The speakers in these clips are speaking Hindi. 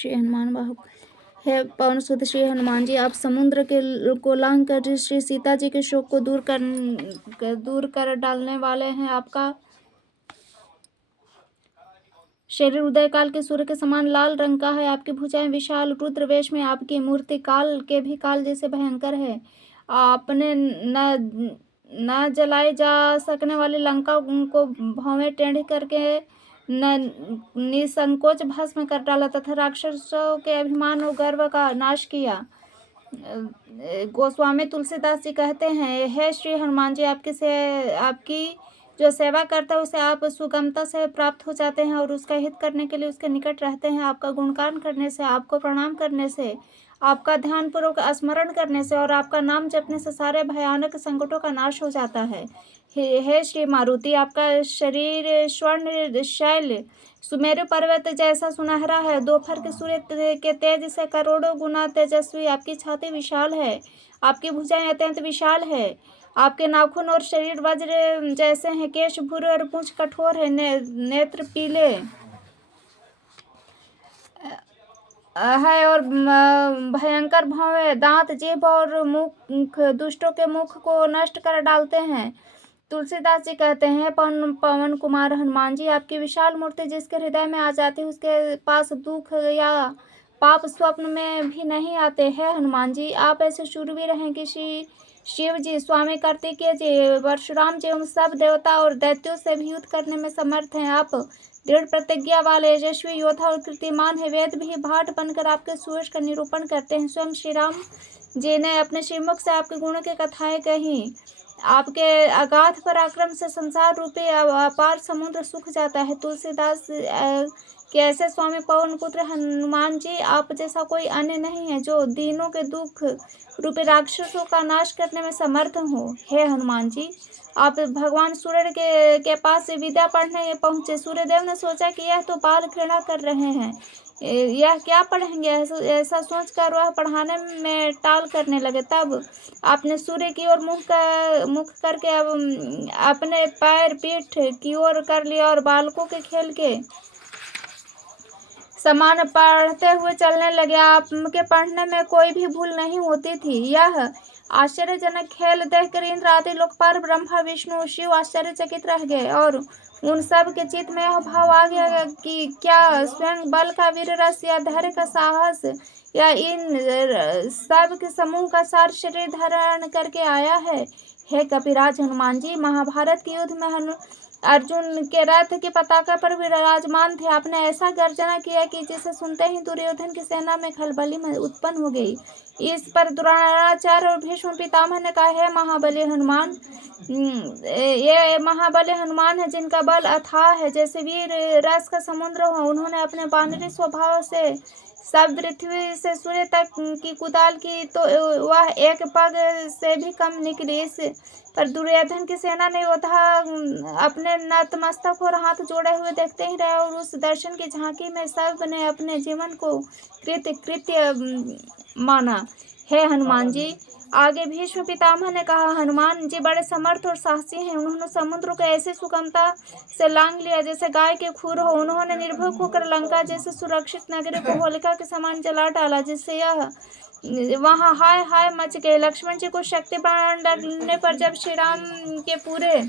श्री हनुमान बाहु। हे पवन सुत श्री हनुमान जी, आप समुद्र के को लांघ कर श्री सीता जी के शोक को दूर कर डालने वाले हैं। आपका शरीर उदय काल के सूर्य के समान लाल रंग का है। आपकी भुजाएं विशाल रुद्र वेश में, आपकी मूर्ति काल के भी काल जैसे भयंकर है। आपने न जलाई जा सकने वाली लंका को भौवें टेढ़ी करके निसंकोच भस्म कर डाला तथा राक्षसों के अभिमान और गर्व का नाश किया। गोस्वामी तुलसीदास जी कहते हैं, हे श्री हनुमान जी, आपकी जो सेवा करता है उसे आप सुगमता से प्राप्त हो जाते हैं और उसका हित करने के लिए उसके निकट रहते हैं। आपका गुणगान करने से, आपको प्रणाम करने से, आपका ध्यानपूर्वक स्मरण करने से और आपका नाम जपने से सारे भयानक संकटों का नाश हो जाता है। हे श्री मारुति, आपका शरीर स्वर्ण शैल सुमेरु पर्वत जैसा सुनहरा है। दोपहर के सूर्य के तेज से करोड़ों गुना तेजस्वी। आपकी छाती विशाल है, आपकी भुजाएं अत्यंत विशाल है। आपके नाखून और शरीर वज्र जैसे हैं, केश भूरे और पूंछ कठोर है, नेत्र पीले है और भयंकर भौवें, दांत, जीभ और मुख दुष्टों के मुख को नष्ट कर डालते हैं। तुलसीदास जी कहते हैं, पवन कुमार हनुमान जी, आपकी विशाल मूर्ति जिसके हृदय में आ जाती है उसके पास दुख या पाप स्वप्न में भी नहीं आते हैं। हनुमान जी, आप ऐसे शूरवीर हैं कि शिव जी, स्वामी कार्तिकेय जी, परशुराम जी एवं सब देवता और दैत्यों से भी युद्ध करने में समर्थ हैं। आप दृढ़ प्रतिज्ञा वाले यशस्वी योद्धा और कीर्तिमान है। वेद भी भाट बनकर आपके सुयश का निरूपण करते हैं। स्वयं श्री राम जी ने अपने श्रीमुख से आपके गुणों की कथाएं कही। आपके अगाध पराक्रम से संसार रूपी अपार समुद्र सूख जाता है। तुलसीदास कि ऐसे स्वामी पवन पुत्र हनुमान जी, आप जैसा कोई अन्य नहीं है जो दीनों के दुख रूपी राक्षसों का नाश करने में समर्थ हो। हे हनुमान जी, आप भगवान सूर्य के पास विद्या पढ़ने पहुंचे। सूर्यदेव ने सोचा कि यह तो बाल घृणा कर रहे हैं, यह क्या पढ़ेंगे, ऐसा सोचकर वह पढ़ाने में टाल करने लगे। तब आपने सूर्य की ओर मुख करके अपने पैर पीठ की ओर कर लिया और बालकों के खेल के समान पढ़ते हुए चलने लगे। आपके पढ़ने में कोई भी भूल नहीं होती थी। यह आश्चर्यजनक खेल देखकर इंद्र आदि लोकपाल, ब्रह्मा, विष्णु, शिव आश्चर्यचकित रह गए और उन सब के चित्त में यह भाव आ गया कि क्या स्वयं बल का वीर रस या धैर्य का साहस या इन सब के समूह का सार शरीर धारण करके आया है। हे कपिराज हनुमान जी, महाभारत के युद्ध में अर्जुन के रथ की पताका पर विराजमान थे। आपने ऐसा गर्जना किया कि जिसे सुनते ही दुर्योधन की सेना में खलबली में उत्पन्न हो गई। इस पर द्रोणाचार्य और भीष्म पितामह ने कहा, हे महाबली हनुमान, ये महाबली हनुमान है जिनका बल अथाह है, जैसे वीर रस का समुद्र हो। उन्होंने अपने बानरी स्वभाव से सब पृथ्वी से सूर्य तक की कुदाल की तो वह एक पग से भी कम निकली। इस पर दुर्योधन की सेना ने योद्धा अपने नतमस्तक और हाथ जोड़े हुए देखते ही रहे और उस दर्शन की झांकी में सब ने अपने जीवन को कृत्य माना। हे हनुमान जी, आगे भीष्म पितामह ने कहा, हनुमान जी बड़े समर्थ और साहसी हैं। उन्होंने समुद्र को ऐसे सुगमता से लांघ लिया जैसे गाय के खुर हो। उन्होंने निर्भय होकर लंका जैसे सुरक्षित नगरी को होलिका के समान जला डाला, जिससे यह वहां हाय हाय मच गए। लक्ष्मण जी को शक्ति बाण लगने पर जब श्री राम के पूरे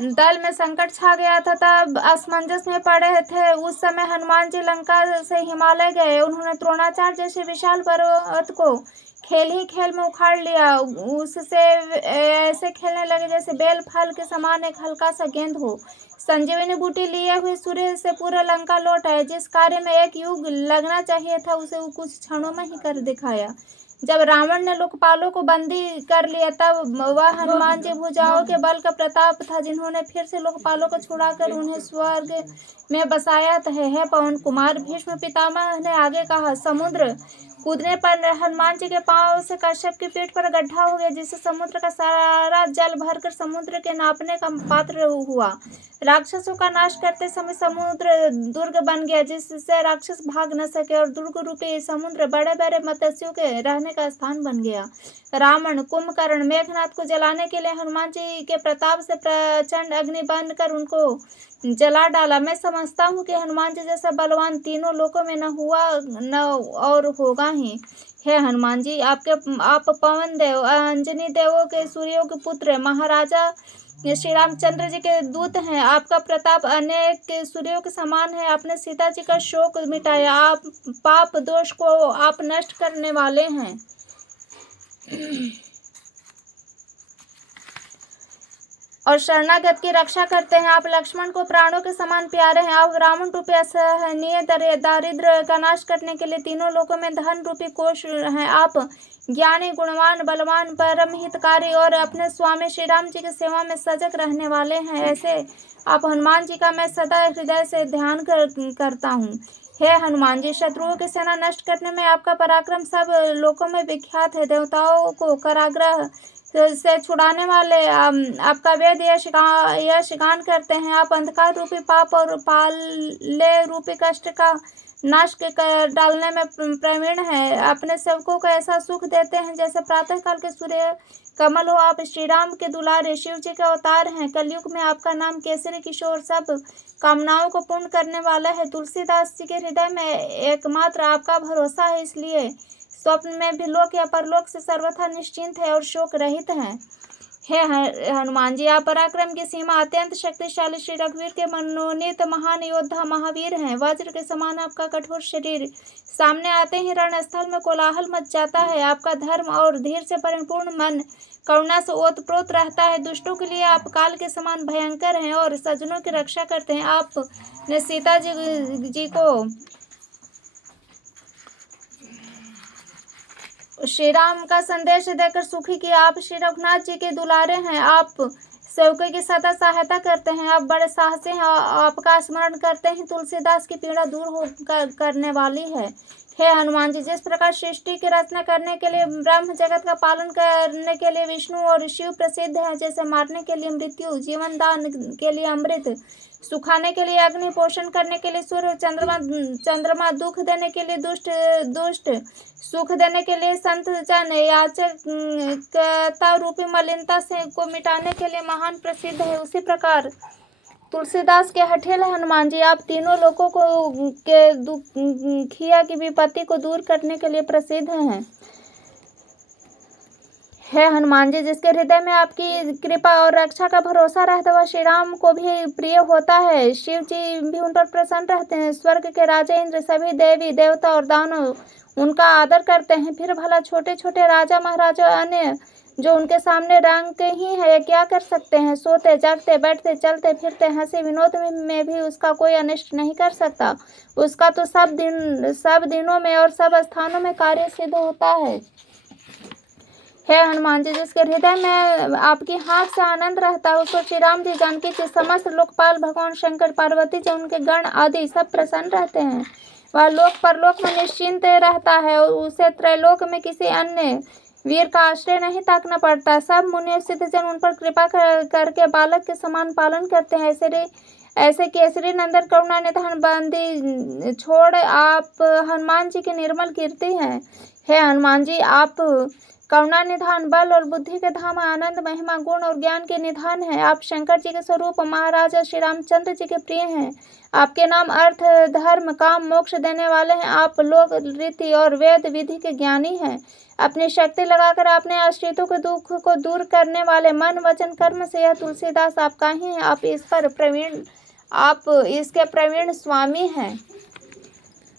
दल में संकट छा गया था, तब असमंजस में पड़े थे। उस समय हनुमान जी लंका से हिमालय गए। उन्होंने द्रोणाचार्य जैसे विशाल पर्वत को खेल ही खेल में उखाड़ लिया। उससे ऐसे खेलने लगे जैसे बेल फल के समान एक हल्का सा गेंद हो। संजीवनी बूटी लिए हुए सूर्य से पूरा लंका लौट आए। जिस कार्य में एक युग लगना चाहिए था उसे वो कुछ क्षणों में ही कर दिखाया। जब रावण ने लोकपालों को बंदी कर लिया, तब वह हनुमान जी भुजाओं के बल का प्रताप था जिन्होंने फिर से लोकपालों को छुड़ाकर उन्हें स्वर्ग में बसाया है। हे पवन कुमार, भीष्म पितामह ने आगे कहा, समुद्र कूदने पर हनुमान जी के पांव से कश्यप की पीठ पर गड्ढा हो गया, जिससे समुद्र का सारा जल भरकर समुद्र के नापने का पात्र हुआ। राक्षसों का नाश करते समय समुद्र दुर्ग बन गया, जिससे राक्षस भाग न सके और दुर्ग रूपी समुद्र बड़े बड़े मत्स्यों के रहने रहने का स्थान बन गया। रावण, कुंभकर्ण, मेघनाथ को जलाने के लिए हनुमान जी के प्रताप से प्रचंड अग्नि बनकर उनको जला डाला। मैं समझता हूँ कि हनुमान जी जैसा बलवान तीनों लोकों में न हुआ न और होगा ही। हे हनुमान जी, आप पवन देव, अंजनी देवों के, सूर्यों के पुत्र, महाराजा श्री रामचंद्र जी के दूत हैं। आपका प्रताप अनेक सूर्यों के समान है। आपने सीता जी का शोक मिटाया। आप पाप दोष को आप नष्ट करने वाले हैं और शरणागत की रक्षा करते हैं। आप लक्ष्मण को प्राणों के समान प्यारे हैं। आप रावण रूपी असहनीय दारिद्र्य का नाश करने के लिए तीनों लोकों में धन रूपी कोश हैं। आप ज्ञानी, गुणवान, बलवान, परम हितकारी और अपने स्वामी श्री राम जी की सेवा में सजग रहने वाले हैं। ऐसे आप हनुमान जी का मैं सदा हृदय से ध्यान करता हूँ। हे हनुमान जी, शत्रुओं की सेना नष्ट करने में आपका पराक्रम सब लोकों में विख्यात है। देवताओं को कारागृह से छुड़ाने वाले आपका वेद यश गान करते हैं। आप अंधकार रूपी पाप और पाले रूपी कष्ट का नाश कर डालने में प्रवीण है। अपने सेवकों को ऐसा सुख देते हैं जैसे प्रातः काल के सूर्य कमल हो। आप श्री राम के दुलारे शिव जी के अवतार हैं। कलयुग में आपका नाम केसरी किशोर सब कामनाओं को पूर्ण करने वाला है। तुलसीदास जी के हृदय में एकमात्र आपका भरोसा है, इसलिए स्वप्न में भी लोक या परलोक से सर्वथा निश्चिंत है और शोक रहित है। हे हनुमान जी, आप पराक्रम की सीमा, अत्यंत शक्तिशाली श्री रघुवीर के मनोनीत महान योद्धा महावीर हैं। वज्र के समान आपका कठोर शरीर सामने आते ही रणस्थल में कोलाहल मच जाता है। आपका धर्म और धीर से परिपूर्ण मन करुणा से ओतप्रोत रहता है। दुष्टों के लिए आप काल के समान भयंकर हैं और सज्जनों की रक्षा करते हैं। आपने सीता जी को श्री राम का संदेश देकर सुखी किया। आप श्री रघुनाथ जी के दुलारे हैं। आप सेवकों की सदा सहायता करते हैं। आप बड़े साहसी हैं। आपका स्मरण करते ही तुलसीदास की पीड़ा दूर करने वाली है। हे हनुमान जी, जिस प्रकार सृष्टि की रचना करने के लिए ब्रह्म, जगत का पालन करने के लिए विष्णु और शिव प्रसिद्ध है, जैसे मारने के लिए मृत्यु, जीवन दान के लिए अमृत, सुखाने के लिए अग्नि, पोषण करने के लिए सूर्य, चंद्रमा, दुख देने के लिए दुष्ट, सुख देने के लिए संत जन, याचकता रूपी मलिनता से को मिटाने के लिए महान प्रसिद्ध है, उसी प्रकार तुलसीदास के हठीले हनुमान जी आप तीनों लोगों को के दुखिया की विपत्ति को दूर करने के लिए प्रसिद्ध हैं। हे हनुमान जी, जिसके हृदय में आपकी कृपा और रक्षा का भरोसा रहता है वह श्री राम को भी प्रिय होता है। शिव जी भी उन पर प्रसन्न रहते हैं। स्वर्ग के राजा इंद्र, सभी देवी देवता और दानव उनका आदर करते हैं। फिर भला छोटे छोटे राजा महाराजा अन्य जो उनके सामने रंग ही है क्या कर सकते हैं। सोते जागते बैठते चलते फिरते हंसी विनोद में भी उसका कोई अनिष्ट नहीं कर सकता। उसका तो सब दिनों में और सब स्थानों में कार्य सिद्ध होता है। हे हनुमान जी, जिसके हृदय में आपकी हाथ से आनंद रहता है उसको श्री राम जी, जानकी जी, समस्त लोकपाल भगवान शंकर, पार्वती जी, उनके गण आदि सब प्रसन्न रहते हैं। वह लोक परलोक में निश्चिंत रहता है और उसे त्रैलोक में किसी अन्य वीर का आश्रय नहीं ताकना पड़ता। सब मुनि सिद्धजन उन पर कृपा करके बालक के समान पालन करते हैं। ऐसे केसरी नंदन करुणा निधान बंदी छोड़ आप हनुमान जी की निर्मल कीर्ति हैं। हे हनुमान जी, आप करुणा निधान, बल और बुद्धि के धाम, आनंद, महिमा, गुण और ज्ञान के निधान हैं। आप शंकर जी के स्वरूप महाराजा श्री रामचंद्र जी के प्रिय हैं। आपके नाम अर्थ, धर्म, काम, मोक्ष देने वाले हैं। आप लोक रीति और वेद विधि के ज्ञानी हैं। अपनी शक्ति लगाकर अपने आश्रितों के दुख को दूर करने वाले मन वचन कर्म से यह तुलसीदास आपका ही है। आप इसके प्रवीण स्वामी हैं।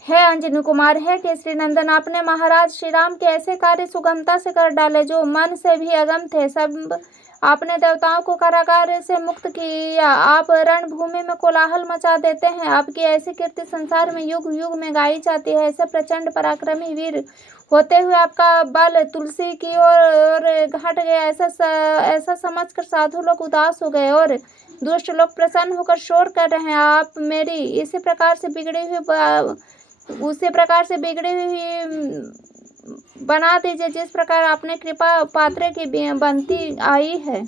हे अंजनी कुमार, हे केसरी नंदन, आपने महाराज श्री राम के ऐसे कार्य सुगमता से कर डाले जो मन से भी अगम थे। सब आपने देवताओं को कारागार से मुक्त किया। आप रणभूमि में कोलाहल मचा देते हैं। आपकी ऐसी कीर्ति संसार में युग युग में गाई जाती है। ऐसे प्रचंड पराक्रमी वीर होते हुए आपका बल तुलसी की ओर घट गया। ऐसा समझकर साधु लोग उदास हो गए और दुष्ट लोग प्रसन्न होकर शोर कर रहे हैं। आप मेरी उसी प्रकार से बिगड़ी हुई बना दीजिए जिस प्रकार आपने कृपा पात्र की बनती आई है।